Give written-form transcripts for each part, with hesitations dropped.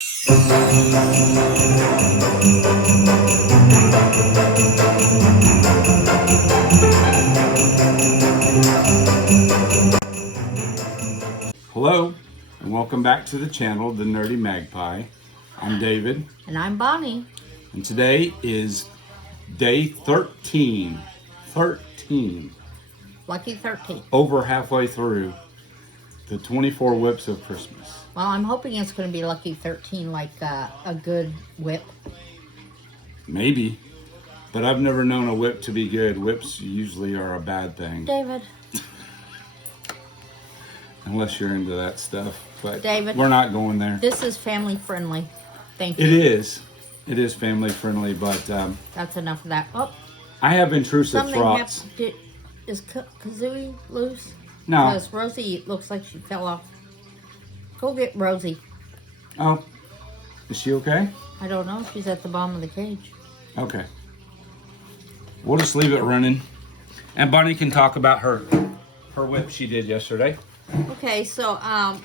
Hello, and welcome back to the channel, the Nerdy Magpie. I'm David. And I'm Bonnie. And today is day 13. 13. Lucky 13. Over halfway through the 24 whips of Christmas. Well, I'm hoping it's going to be lucky 13, like a good whip. Maybe. But I've never known a whip to be good. Whips usually are a bad thing. David. Unless you're into that stuff. But David, we're not going there. This is family friendly. Thank you. It is. It is family friendly, but... that's enough of that. Oh, I have intrusive thoughts. Is Kazooie loose? No. Because Rosie looks like she fell off. Go get Rosie. Oh. Is she okay? I don't know. She's at the bottom of the cage. Okay. We'll just leave it running. And Bonnie can talk about her whip she did yesterday. Okay, so I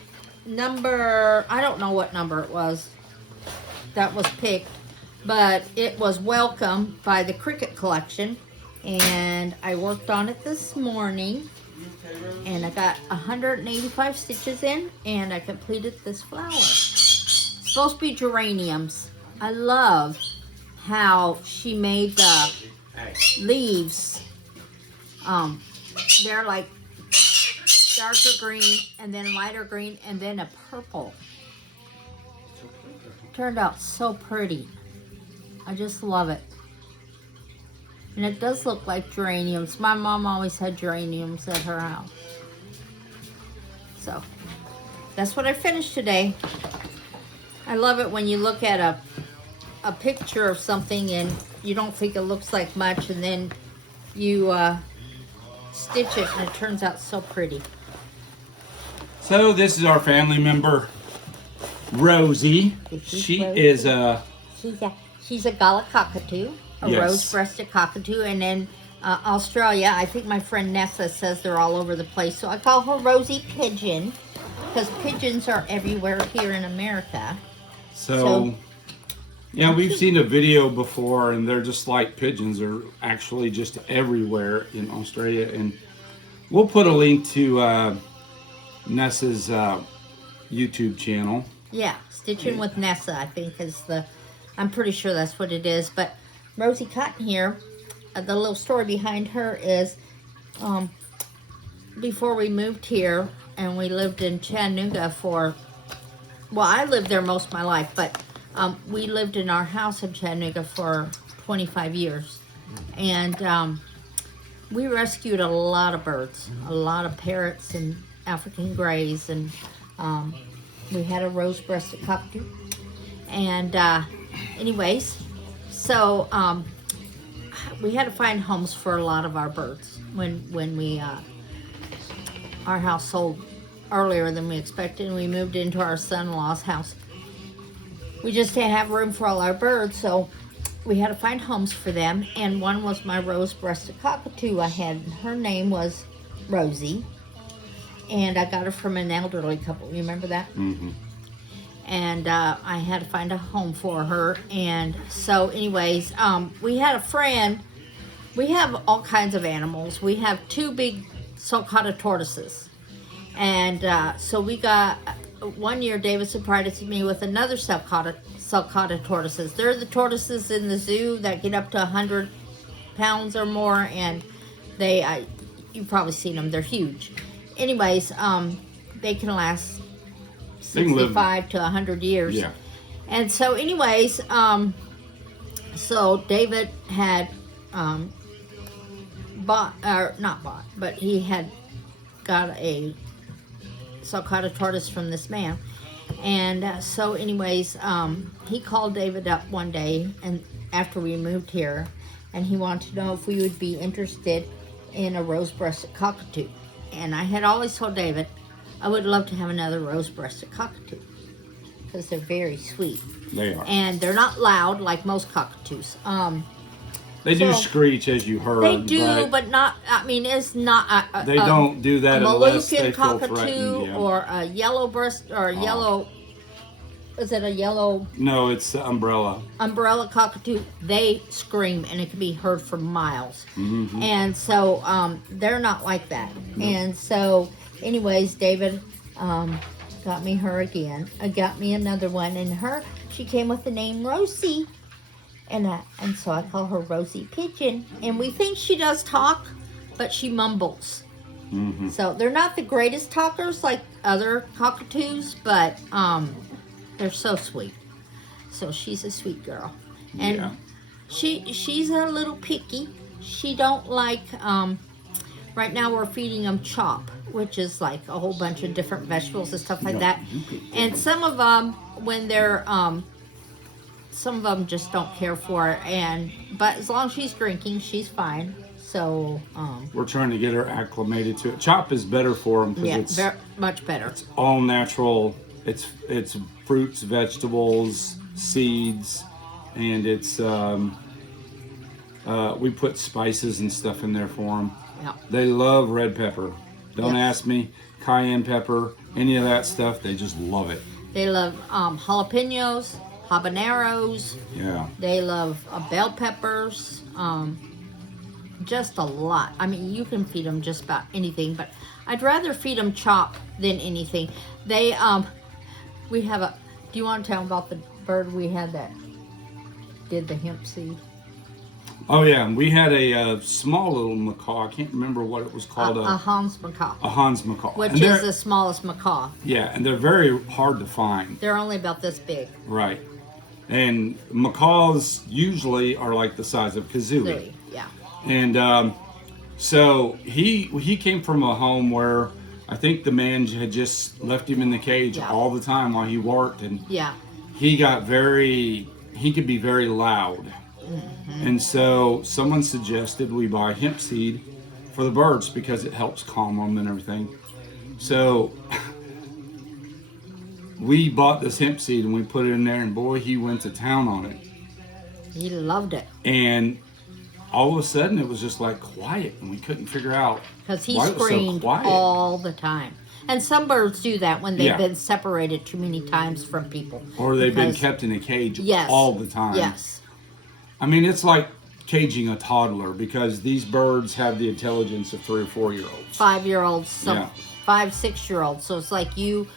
don't know what number it was that was picked, but it was Welcome by the Cricket Collection, and I worked on it this morning, and I got 185 stitches in, and I completed this flower. It's supposed to be geraniums. I love how she made the leaves. They're like darker green, and then lighter green, and then a purple. Turned out so pretty. I just love it. And it does look like geraniums. My mom always had geraniums at her house. So, that's what I finished today. I love it when you look at a picture of something and you don't think it looks like much, and then you stitch it and it turns out so pretty. So this is our family member, Rosie. She is a... She's a Gala cockatoo, a Yes. rose-breasted cockatoo, and in Australia, I think my friend Nessa says they're all over the place, so I call her Rosie Pigeon, because pigeons are everywhere here in America. So yeah, we've seen a video before, and they're just like pigeons. They're actually just everywhere in Australia, and we'll put a link to Nessa's YouTube channel. Yeah, Stitching with Nessa, I think is I'm pretty sure that's what it is. But Rosie Cotton here, the little story behind her is, before we moved here, and we lived in Chattanooga I lived there most of my life, but we lived in our house in Chattanooga for 25 years. And we rescued a lot of birds, a lot of parrots and African grays, and we had a rose-breasted cockatoo. And anyways, so we had to find homes for a lot of our birds when we our house sold earlier than we expected, and we moved into our son-in-law's house. We just didn't have room for all our birds, so we had to find homes for them, and one was my rose-breasted cockatoo I had. Her name was Rosie, and I got her from an elderly couple. You remember that? Mm-hmm. And I had to find a home for her. And so anyways, we had a friend. We have all kinds of animals. We have 2 big sulcata tortoises. And so we got, one year David surprised me with another sulcata tortoises. They're the tortoises in the zoo that get up to 100 pounds or more. And you've probably seen them. They're huge. Anyways, they can last 65 to 100 years. Yeah. And so anyways, so David had but he had got a sulcata tortoise from this man. And so anyways, he called David up one day, and after we moved here, and he wanted to know if we would be interested in a rose-breasted cockatoo. And I had always told David I would love to have another rose-breasted cockatoo, because they're very sweet. They are. And they're not loud like most cockatoos. They do screech, as you heard. They do, but not, I mean, it's not... they don't do that unless they feel cockatoo, threatened. Yeah. or a yellow breast, or a yellow is it a yellow No, it's umbrella. umbrella cockatoo? They scream and it can be heard for miles. Mm-hmm. And so they're not like that. Nope. And so, anyways, David got me her again. Got me another one, and she came with the name Rosie, and so I call her Rosie Pigeon. And we think she does talk, but she mumbles. Mm-hmm. So they're not the greatest talkers like other cockatoos, but they're so sweet. So she's a sweet girl, and Yeah. she's a little picky. She don't like. Right now we're feeding them chop, which is like a whole bunch of different vegetables and stuff like that. And some of them, when they're some of them just don't care for it. But as long as she's drinking, she's fine. So we're trying to get her acclimated to it. Chop is better for them because it's much better. It's all natural. It's fruits, vegetables, seeds, and it's we put spices and stuff in there for them. Yeah. They love red pepper. Don't ask me cayenne pepper, any of that stuff. They just love it. They love jalapenos, habaneros. Yeah. They love bell peppers. Just a lot. I mean, you can feed them just about anything, but I'd rather feed them chop than anything. They we have a. Do you want to tell them about the bird we had that did the hemp seed? Oh yeah, we had a small little macaw. I can't remember what it was called. A Hans macaw. A Hans macaw. Which is the smallest macaw. Yeah, and they're very hard to find. They're only about this big. Right. And macaws usually are like the size of kazooie. Yeah. And so he came from a home where I think the man had just left him in the cage all the time while he worked, and he could be very loud. Mm-hmm. And so someone suggested we buy hemp seed for the birds because it helps calm them and everything. So we bought this hemp seed and we put it in there, and boy, he went to town on it. He loved it. And all of a sudden it was just like quiet, and we couldn't figure out because he screamed all the time. And some birds do that when they've been separated too many times from people, or they've been kept in a cage all the time. Yes. I mean, it's like caging a toddler because these birds have the intelligence of 3 or 4-year-olds. 5-year-olds, 5-6-year-olds. So it's like you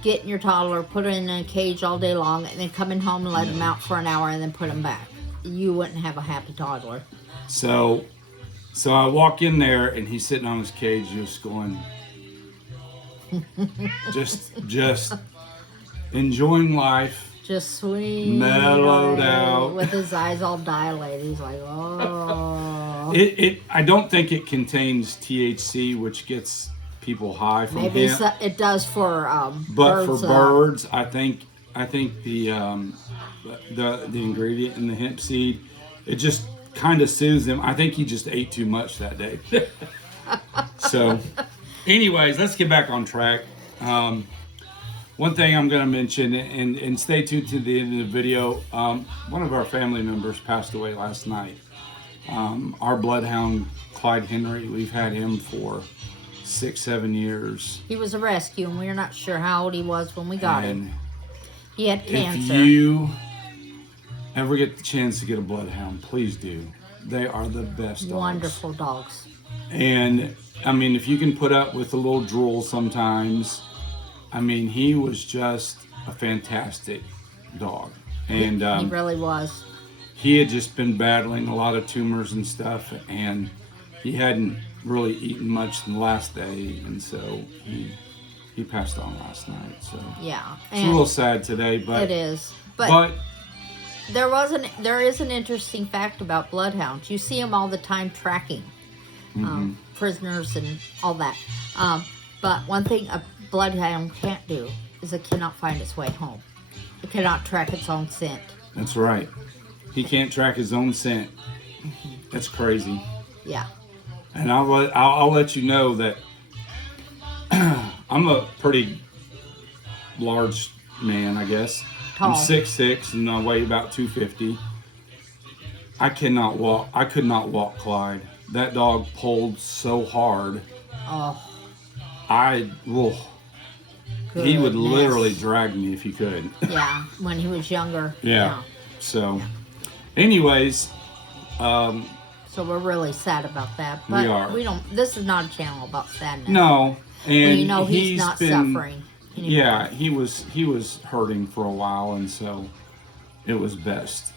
getting your toddler, put it in a cage all day long, and then coming home and let them out for an hour and then put them back. You wouldn't have a happy toddler. So I walk in there and he's sitting on his cage just going, just enjoying life. Just sweet, mellowed out, with his eyes all dilated. He's like, oh. I don't think it contains THC, which gets people high from maybe hemp. It does for but birds, for birds, I think the ingredient in the hemp seed, it just kind of soothes them. I think he just ate too much that day. So, anyways, let's get back on track. One thing I'm going to mention, and stay tuned to the end of the video, one of our family members passed away last night. Our bloodhound, Clyde Henry, we've had him for 6-7 years. He was a rescue, and we're not sure how old he was when we got him. He had cancer. If you ever get the chance to get a bloodhound, please do. They are the best dogs. Wonderful dogs. And, I mean, if you can put up with a little drool sometimes... I mean, he was just a fantastic dog. And he really was. He had just been battling a lot of tumors and stuff, and he hadn't really eaten much the last day, and so he passed on last night. So yeah, it's a little sad today, but it is. But there is an interesting fact about bloodhounds. You see them all the time tracking prisoners and all that. But one thing a bloodhound can't do is it cannot find its way home. It cannot track its own scent. That's right. He can't track his own scent. That's crazy. Yeah. And I'll let you know that I'm a pretty large man, I guess. Tall. I'm 6'6" and I weigh about 250. I could not walk Clyde. That dog pulled so hard. Oh. he would goodness. literally drag me if he could. Yeah, when he was younger. Yeah. So, anyways, So we're really sad about that. But we are. We don't. This is not a channel about sadness. No, and you know he's not been, suffering anymore. Yeah, he was hurting for a while, and so it was best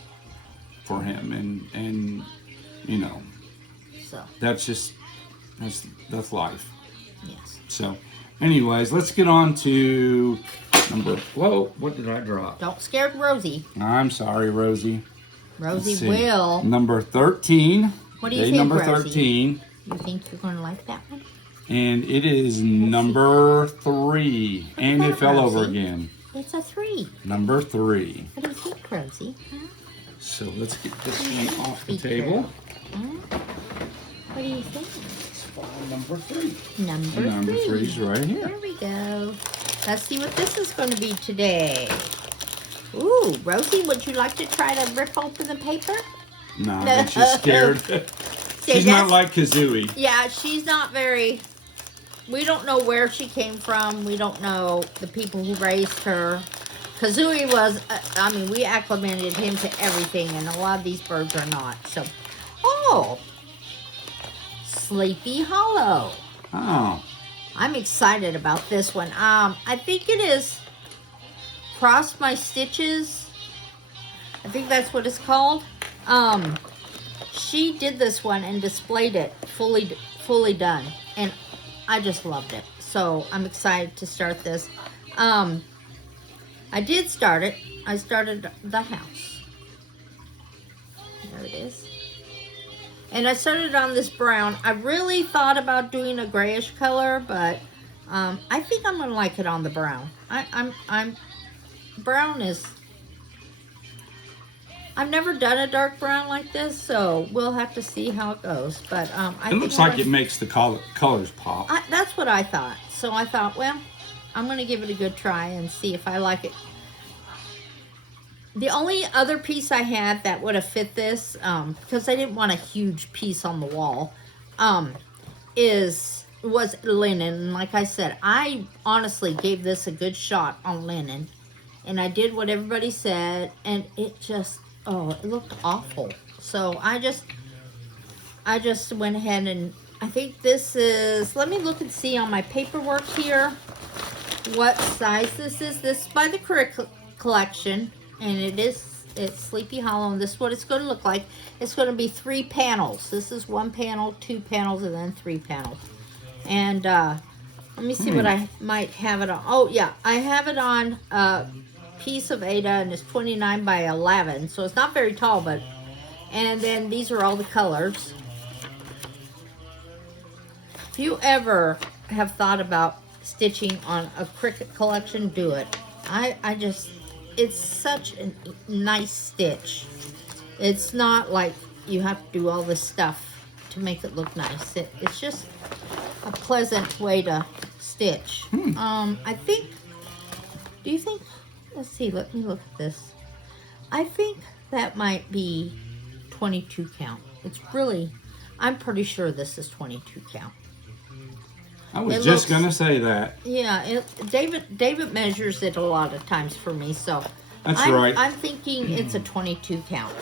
for him, and you know, So that's life. yes. So, anyways, let's get on to whoa, what did I drop? Don't scare Rosie. I'm sorry, Rosie. Let's Rosie see. will. Number 13. What do you Day think, number Rosie? 13. You think you're going to like that one? And it is number 3. And that, it fell over Rosie? again. It's a 3. Number 3. What do you think, Rosie? Huh? So let's get this one off the table. Huh? What do you think? It's file number 3. Number 3. 3 is right here. There we go. Let's see what this is going to be today. Ooh, Rosie, would you like to try to rip open the paper? No, I think she's scared. She's not like Kazooie. Yeah, she's not very... We don't know where she came from. We don't know the people who raised her. Kazooie was... I mean, we acclimated him to everything, and a lot of these birds are not. So, oh! Sleepy Hollow. Oh. I'm excited about this one. I think it is Cross My Stitches. I think that's what it's called. She did this one and displayed it fully done, and I just loved it. So I'm excited to start this. I did start it. I started the house. There it is. And I started on this brown. I really thought about doing a grayish color, but I think I'm gonna like it on the brown. Brown is. I've never done a dark brown like this, so we'll have to see how it goes. But I It looks like it makes the colors pop. that's what I thought. So I thought, well, I'm gonna give it a good try and see if I like it. The only other piece I had that would have fit this, because I didn't want a huge piece on the wall, was linen. And like I said, I honestly gave this a good shot on linen. And I did what everybody said, and it just, it looked awful. So I just went ahead and, I think this is, let me look and see on my paperwork here what size this is. This is by the Collection. And it's Sleepy Hollow, and this is what it's going to look like. It's going to be 3 panels. This is 1 panel, 2 panels, and then 3 panels. And let me see what I might have it on. Oh, yeah, I have it on a piece of Ada, and it's 29 by 11, so it's not very tall, but... And then these are all the colors. If you ever have thought about stitching on a Cricut Collection, do it. I just... It's such a nice stitch. It's not like you have to do all this stuff to make it look nice. It's just a pleasant way to stitch. I think, do you think, let's see, let me look at this. I think that might be 22 count. It's really, I'm pretty sure this is 22 count. I was just gonna say that. Yeah, David measures it a lot of times for me, so that's right. I'm thinking it's a 22 count.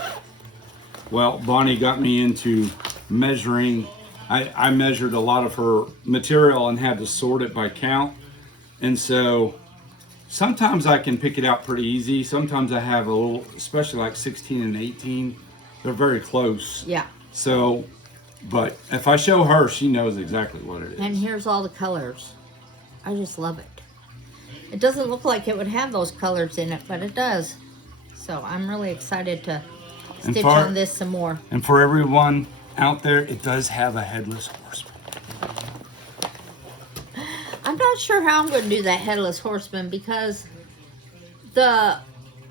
Well, Bonnie got me into measuring. I measured a lot of her material and had to sort it by count, and so sometimes I can pick it out pretty easy. Sometimes I have a little, especially like 16 and 18, they're very close. Yeah. So. But if I show her, she knows exactly what it is. And here's all the colors. I just love it. It doesn't look like it would have those colors in it, but it does. So I'm really excited to stitch on this some more. And for everyone out there, it does have a headless horseman. I'm not sure how I'm going to do that headless horseman because the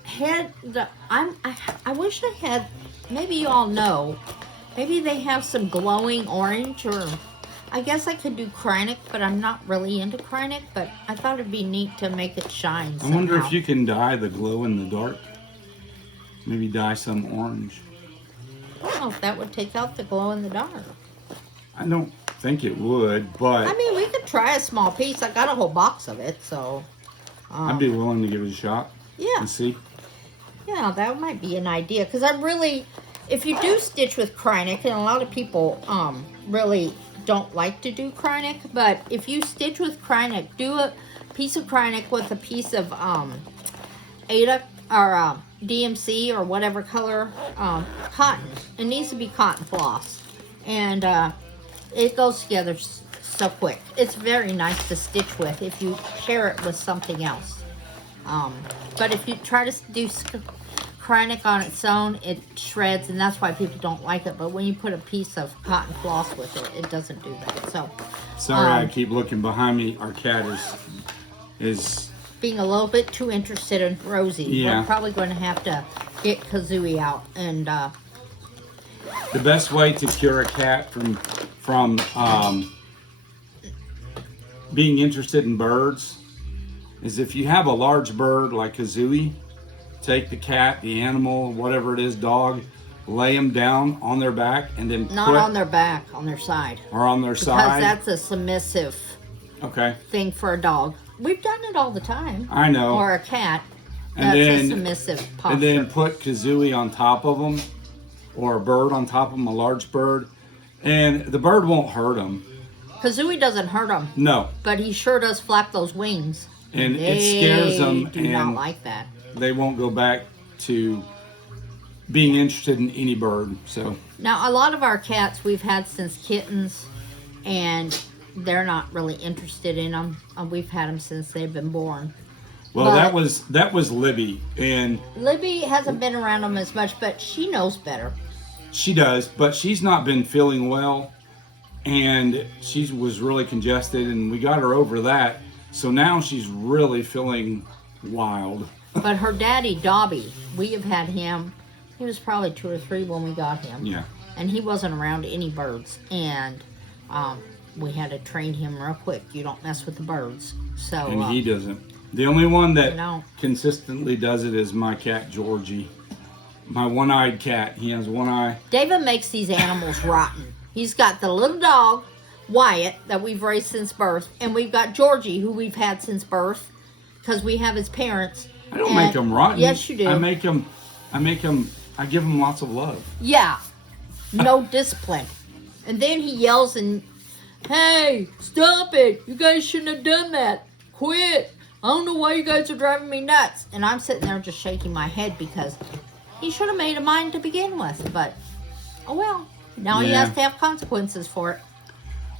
head, I wish I had, maybe you all know, maybe they have some glowing orange, or I guess I could do Krynic, but I'm not really into Krynic, but I thought it'd be neat to make it shine somehow. I wonder if you can dye the glow in the dark. Maybe dye some orange. I don't know if that would take out the glow in the dark. I don't think it would, but... I mean, we could try a small piece. I got a whole box of it, so... I'd be willing to give it a shot. Yeah. And see. Yeah, that might be an idea. Because I really, if you do stitch with Krynic, and a lot of people really don't like to do Krynic, but if you stitch with Krynic, do a piece of Krynic with a piece of Ada or DMC or whatever color cotton. It needs to be cotton floss. And it goes together so quick. It's very nice to stitch with if you pair it with something else. But if you try to do Krynic on its own, it shreds, and that's why people don't like it. But when you put a piece of cotton floss with it, it doesn't do that. So, sorry, I keep looking behind me. Our cat is being a little bit too interested in Rosie. Yeah. We're probably going to have to get Kazooie out. And the best way to cure a cat from being interested in birds is if you have a large bird like Kazooie, take the cat, the animal, whatever it is, dog, lay them down on their back, and then not on their back, on their side. Or on their side. Because that's a submissive thing for a dog. We've done it all the time. I know. Or a cat. And that's a submissive posture. And then put Kazooie on top of them, or a bird on top of them, a large bird, and the bird won't hurt them. Kazooie doesn't hurt them. No. But he sure does flap those wings. And it scares them. They do not like that. They won't go back to being interested in any bird. So now a lot of our cats we've had since kittens, and they're not really interested in them. We've had them since they've been born. Well, that was Libby, and Libby hasn't been around them as much, but she knows better. She does, but she's not been feeling well, and she was really congested, and we got her over that. So now she's really feeling wild. But her daddy, Dobby, we have had him. He was probably 2 or 3 when we got him. Yeah. And he wasn't around any birds. And we had to train him real quick. You don't mess with the birds. So. And he doesn't. The only one that No. consistently does it is my cat, Georgie. My one-eyed cat. He has one eye. David makes these animals rotten. He's got the little dog, Wyatt, that we've raised since birth. And we've got Georgie, who we've had since birth. Because we have his parents. I don't make them rotten. Yes, you do. I give them lots of love. Yeah. No discipline. And then he yells and, hey, stop it. You guys shouldn't have done that. Quit. I don't know why you guys are driving me nuts. And I'm sitting there just shaking my head because he should have made a mind to begin with. But, oh well. Now he has to have consequences for it.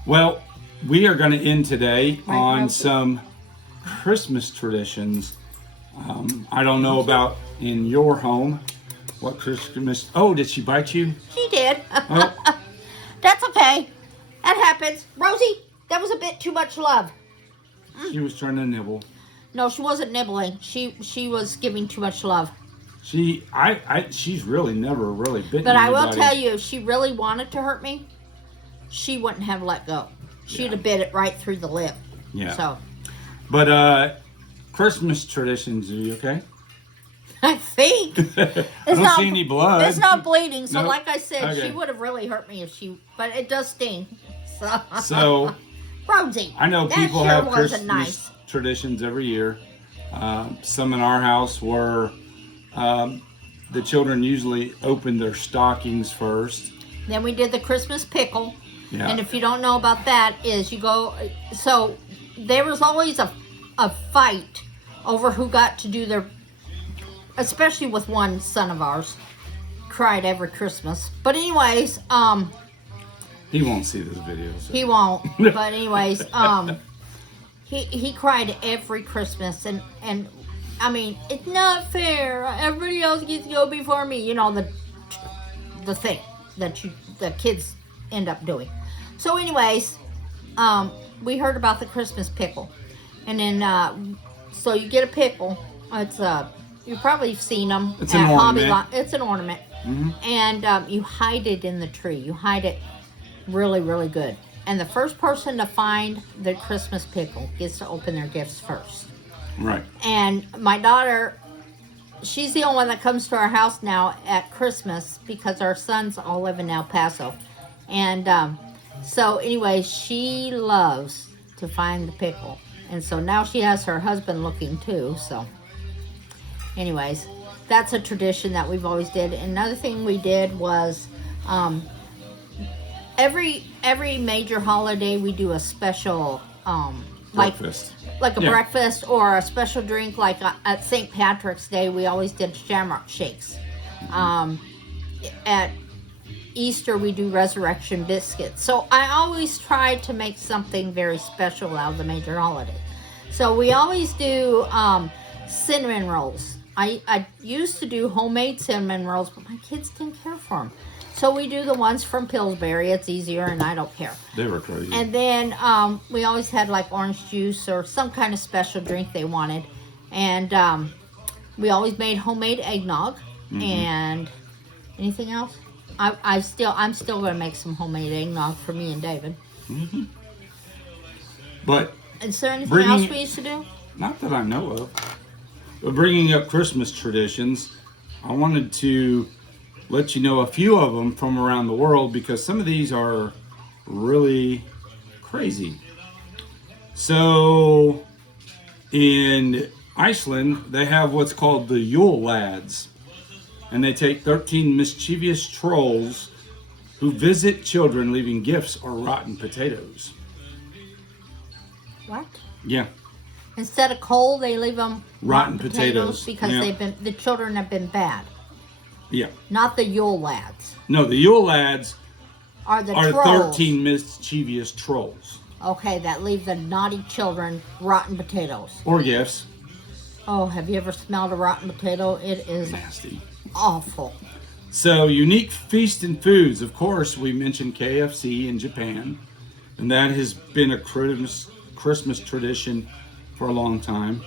Well, we are going to end today on Rosie? some Christmas traditions. I don't know about in your home. What Christmas? Oh, did she bite you? She did. Oh. That's okay. That happens. Rosie, that was a bit too much love. She was trying to nibble. No, she wasn't nibbling. She was giving too much love. She's really never really bitten But I will anybody. tell you, if she really wanted to hurt me, she wouldn't have let go. She'd have bit it right through the lip. Yeah. So. But Christmas traditions, are you okay? I think. I don't see any blood. It's not bleeding, so Nope. like I said, Okay. she would have really hurt me if she, but it does sting. So Rosie, I know that people sure have wasn't Christmas nice. traditions every year. Some in our house were the children usually open their stockings first. Then we did the Christmas pickle. Yeah. And if you don't know about that, is you go, so there was always a fight over who got to do their, especially with one son of ours, cried every Christmas. But anyways, He won't see this video. So. he won't. But anyways, he cried every Christmas, and I mean, it's not fair. Everybody else gets to go before me. You know, the thing that the kids end up doing. So anyways, we heard about the Christmas pickle, and then so you get a pickle. It's you've probably seen them It's at an Hobby ornament. Lobby. It's an ornament, and you hide it in the tree. You hide it really, really good. And the first person to find the Christmas pickle gets to open their gifts first. Right. And my daughter, she's the only one that comes to our house now at Christmas because our sons all live in El Paso. And so anyway, she loves to find the pickle. And so now she has her husband looking too. So anyways, that's a tradition that we've always did. Another thing we did was every major holiday we do a special Breakfast. like a breakfast or a special drink. Like at St. Patrick's Day, we always did shamrock shakes. At Easter, we do resurrection biscuits. So I always try to make something very special out of the major holiday. So we always do cinnamon rolls. I used to do homemade cinnamon rolls, but my kids didn't care for them. So we do the ones from Pillsbury. It's easier, and I don't care. They were crazy. And then we always had like orange juice or some kind of special drink they wanted. And we always made homemade eggnog. And anything else? I'm still going to make some homemade eggnog for me and David. But is there anything else we used to do? Not that I know of. But bringing up Christmas traditions, I wanted to let you know a few of them from around the world because some of these are really crazy. So in Iceland, they have what's called the Yule Lads. And they take 13 mischievous trolls who visit children leaving gifts or rotten potatoes. What? Yeah. Instead of coal, they leave them rotten potatoes because the children have been bad. Yeah. Not the Yule Lads. No, the Yule Lads are trolls. 13 mischievous trolls. Okay, that leave the naughty children rotten potatoes. Or gifts. Oh, have you ever smelled a rotten potato? It is nasty. Awful. So, unique feast and foods. Of course, we mentioned KFC in Japan. And that has been a Christmas tradition for a long time.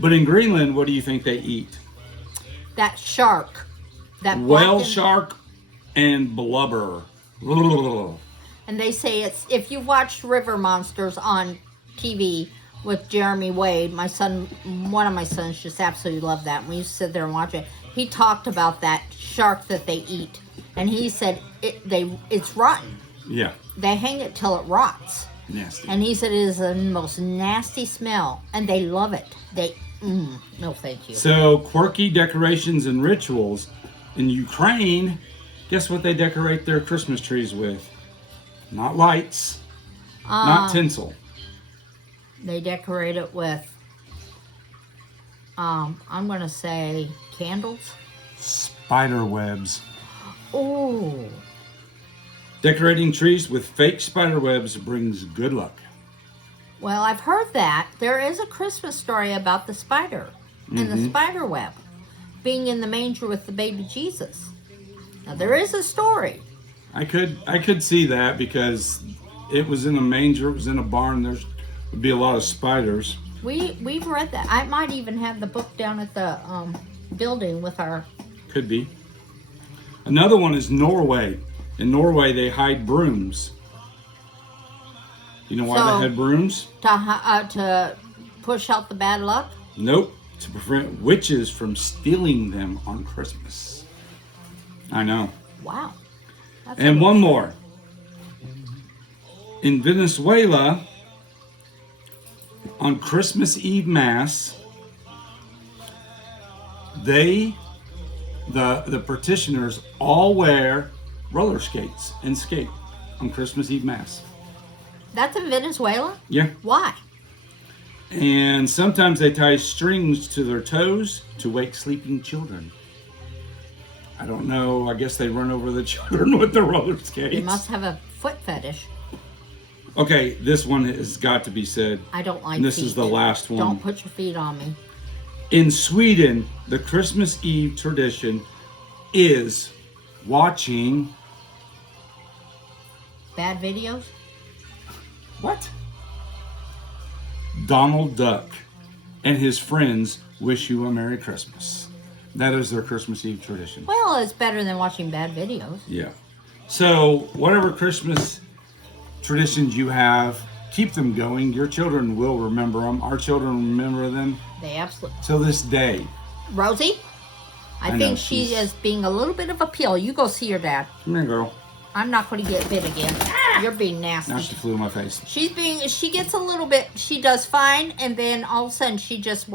But in Greenland, what do you think they eat? That shark. That whale shark and blubber. And they say it's, if you watched River Monsters on TV with Jeremy Wade, one of my sons just absolutely loved that. We used to sit there and watch it. He talked about that shark that they eat. And he said it's rotten. Yeah. They hang it till it rots. Nasty. And he said it is the most nasty smell. And they love it. No thank you. So, quirky decorations and rituals. In Ukraine, guess what they decorate their Christmas trees with? Not lights, not tinsel. They decorate it with, I'm going to say candles. Spider webs. Oh. Decorating trees with fake spider webs brings good luck. Well, I've heard that. There is a Christmas story about the spider and the spider web being in the manger with the baby Jesus. Now, there is a story. I could see that because it was in a manger, it was in a barn, there would be a lot of spiders. We've read that. I might even have the book down at the building with our... Could be. Another one is Norway. In Norway, they hide brooms. You know why they hide brooms? To push out the bad luck? Nope. To prevent witches from stealing them on Christmas. I know. Wow. And one more. In Venezuela, on Christmas Eve Mass, the parishioners all wear roller skates and skate on Christmas Eve Mass. That's in Venezuela? Yeah. Why? And sometimes they tie strings to their toes to wake sleeping children. I don't know. I guess they run over the children with the roller skates. They must have a foot fetish. Okay, this one has got to be said. I don't like and this feet. Is the last one. Don't put your feet on me. In Sweden, the Christmas Eve tradition is watching... Bad videos? What? Donald Duck and his friends wish you a Merry Christmas. That is their Christmas Eve tradition. Well, it's better than watching bad videos. Yeah. So, whatever Christmas traditions you have, keep them going. Your children will remember them. Our children remember them. They absolutely... Till this day. Rosie? I think she is being a little bit of a pill. You go see your dad. Come here, girl. I'm not going to get bit again. You're being nasty. Now she flew in my face. She gets a little bit, she does fine, and then all of a sudden she just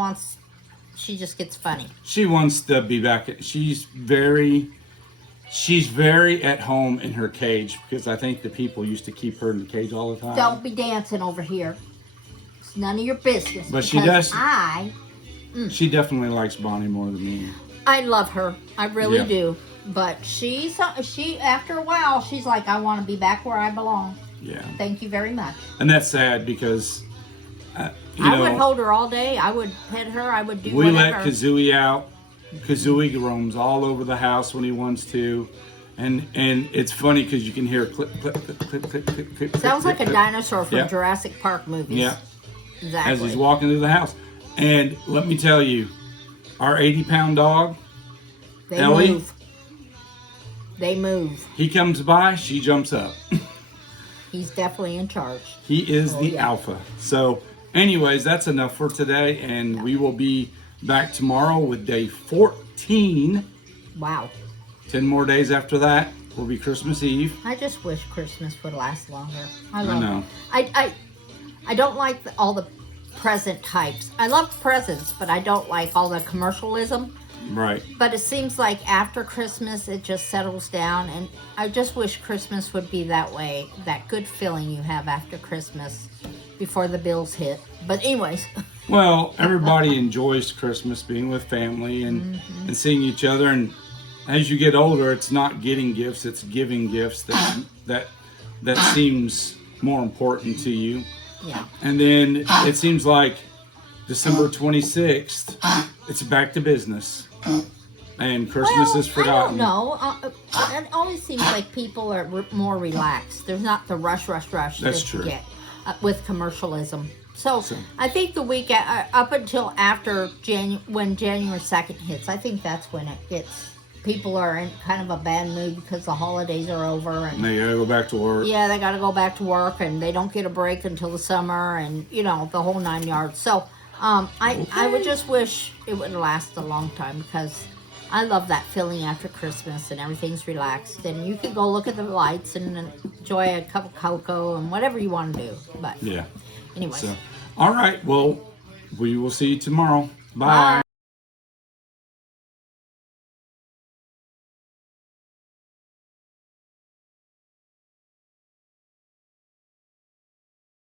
gets funny. She wants to be back. She's very at home in her cage because I think the people used to keep her in the cage all the time. Don't be dancing over here. It's none of your business. But she does. She definitely likes Bonnie more than me. I love her. I really do. But she after a while, she's like, I want to be back where I belong. Yeah. Thank you very much. And that's sad because, I would hold her all day. I would pet her. I would do whatever. whatever. We let Kazooie out. Kazooie roams all over the house when he wants to. And it's funny because you can hear click, click, click, click, click, click, click. Sounds like click, a dinosaur from Jurassic Park movies. Yeah. Exactly. As he's walking through the house. And let me tell you, our 80-pound dog, Ellie, move. He comes by, she jumps up. He's definitely in charge. He is the alpha. So, anyways, that's enough for today, and we will be back tomorrow with day 14. Wow. 10 more days after that will be Christmas Eve. I just wish Christmas would last longer. I know. I don't like all the present types. I love presents, but I don't like all the commercialism. Right. But it seems like after Christmas, it just settles down. And I just wish Christmas would be that way. That good feeling you have after Christmas before the bills hit. But anyways. Well, everybody enjoys Christmas, being with family and seeing each other. And as you get older, it's not getting gifts, it's giving gifts that seems more important to you. Yeah. And then it seems like December 26th, it's back to business. And Christmas is forgotten. I don't know. It always seems like people are more relaxed. There's not the rush That's that true. you get with commercialism. So I think the week up until after when January 2nd hits, I think that's when it gets. People are in kind of a bad mood because the holidays are over. And they gotta go back to work. Yeah, they gotta go back to work, and they don't get a break until the summer, and the whole 9 yards. So I would just wish it would last a long time because I love that feeling after Christmas and everything's relaxed, and you can go look at the lights and enjoy a cup of cocoa and whatever you want to do. But yeah. anyway. So, all right. Well, we will see you tomorrow. Bye.